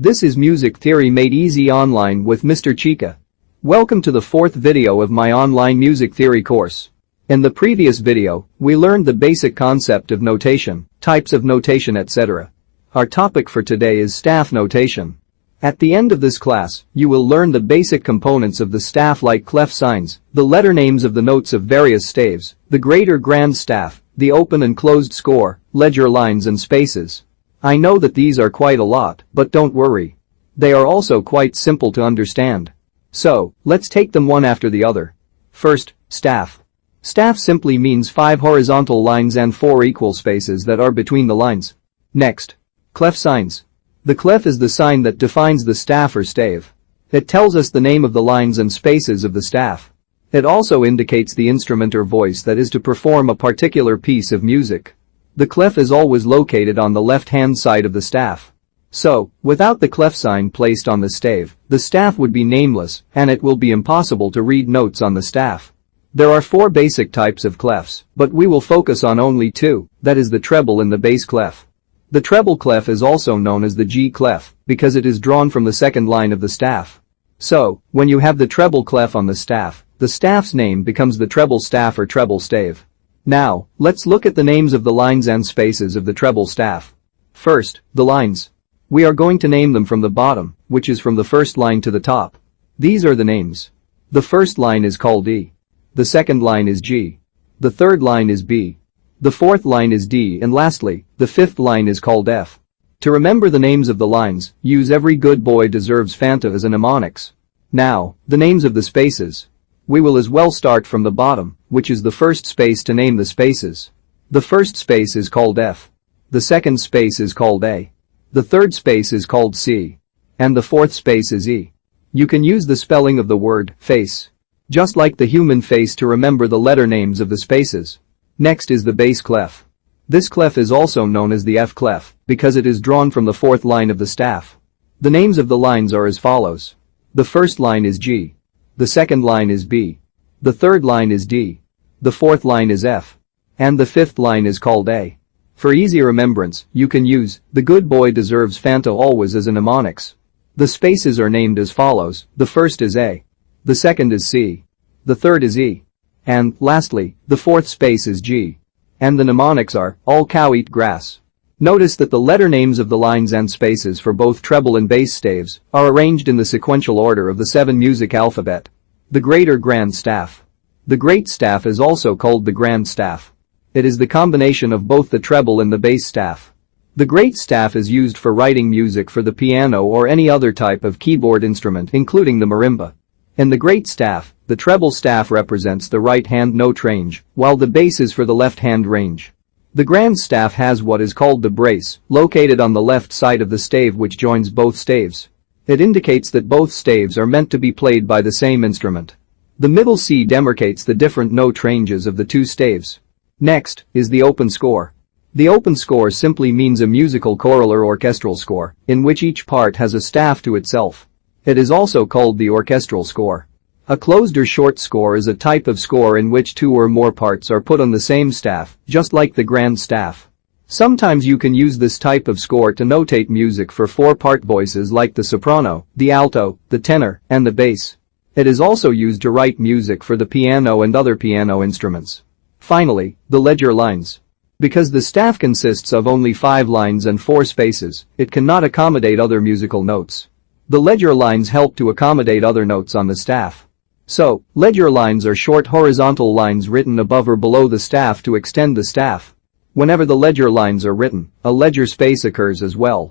This is music theory made easy online with Mr. CHika. Welcome to the fourth video of my online music theory course. In the previous video, we learned the basic concept of notation, types of notation, etc. Our topic for today is staff notation. At the end of this class, you will learn the basic components of the staff like clef signs, the letter names of the notes of various staves, the great or grand staff, the open and closed score, ledger lines and spaces. I know that these are quite a lot, but don't worry. They are also quite simple to understand. So, let's take them one after the other. First, staff. Staff simply means 5 horizontal lines and 4 equal spaces that are between the lines. Next, clef signs. The clef is the sign that defines the staff or stave. It tells us the name of the lines and spaces of the staff. It also indicates the instrument or voice that is to perform a particular piece of music. The clef is always located on the left-hand side of the staff. So, without the clef sign placed on the stave, the staff would be nameless and it will be impossible to read notes on the staff. There are 4 basic types of clefs, but we will focus on only 2, that is the treble and the bass clef. The treble clef is also known as the G clef because it is drawn from the second line of the staff. So, when you have the treble clef on the staff's name becomes the treble staff or treble stave. Now, let's look at the names of the lines and spaces of the treble staff. First, the lines. We are going to name them from the bottom, which is from the first line to the top. These are the names. The first line is called E. The second line is G. The third line is B. The fourth line is D, and lastly, the fifth line is called F. To remember the names of the lines, use every good boy deserves Fanta as a mnemonics. Now, the names of the spaces. We will as well start from the bottom, which is the first space to name the spaces. The first space is called F. The second space is called A. The third space is called C. And the fourth space is E. You can use the spelling of the word face, just like the human face, to remember the letter names of the spaces. Next is the bass clef. This clef is also known as the F clef because it is drawn from the fourth line of the staff. The names of the lines are as follows. The first line is G. The second line is B. The third line is D. The fourth line is F. And the fifth line is called A. For easy remembrance, you can use "the good boy deserves Fanta" always as a mnemonics. The spaces are named as follows. The first is A. The second is C. The third is E. And, lastly, the fourth space is G. And the mnemonics are, all cow eat grass. Notice that the letter names of the lines and spaces for both treble and bass staves are arranged in the sequential order of the 7 music alphabet. The great or grand staff. The great staff is also called the grand staff. It is the combination of both the treble and the bass staff. The great staff is used for writing music for the piano or any other type of keyboard instrument, including the marimba. In the great staff, the treble staff represents the right-hand note range, while the bass is for the left-hand range. The grand staff has what is called the brace, located on the left side of the stave which joins both staves. It indicates that both staves are meant to be played by the same instrument. The middle C demarcates the different note ranges of the 2 staves. Next is the open score. The open score simply means a musical choral or orchestral score, in which each part has a staff to itself. It is also called the orchestral score. A closed or short score is a type of score in which 2 or more parts are put on the same staff, just like the grand staff. Sometimes you can use this type of score to notate music for 4-part voices like the soprano, the alto, the tenor, and the bass. It is also used to write music for the piano and other piano instruments. Finally, the ledger lines. Because the staff consists of only 5 lines and 4 spaces, it cannot accommodate other musical notes. The ledger lines help to accommodate other notes on the staff. So, ledger lines are short horizontal lines written above or below the staff to extend the staff. Whenever the ledger lines are written, a ledger space occurs as well.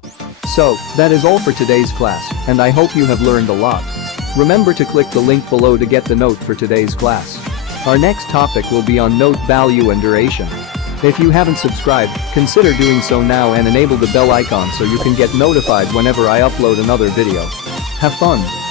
So, that is all for today's class, and I hope you have learned a lot. Remember to click the link below to get the note for today's class. Our next topic will be on note value and duration. If you haven't subscribed, consider doing so now and enable the bell icon so you can get notified whenever I upload another video. Have fun!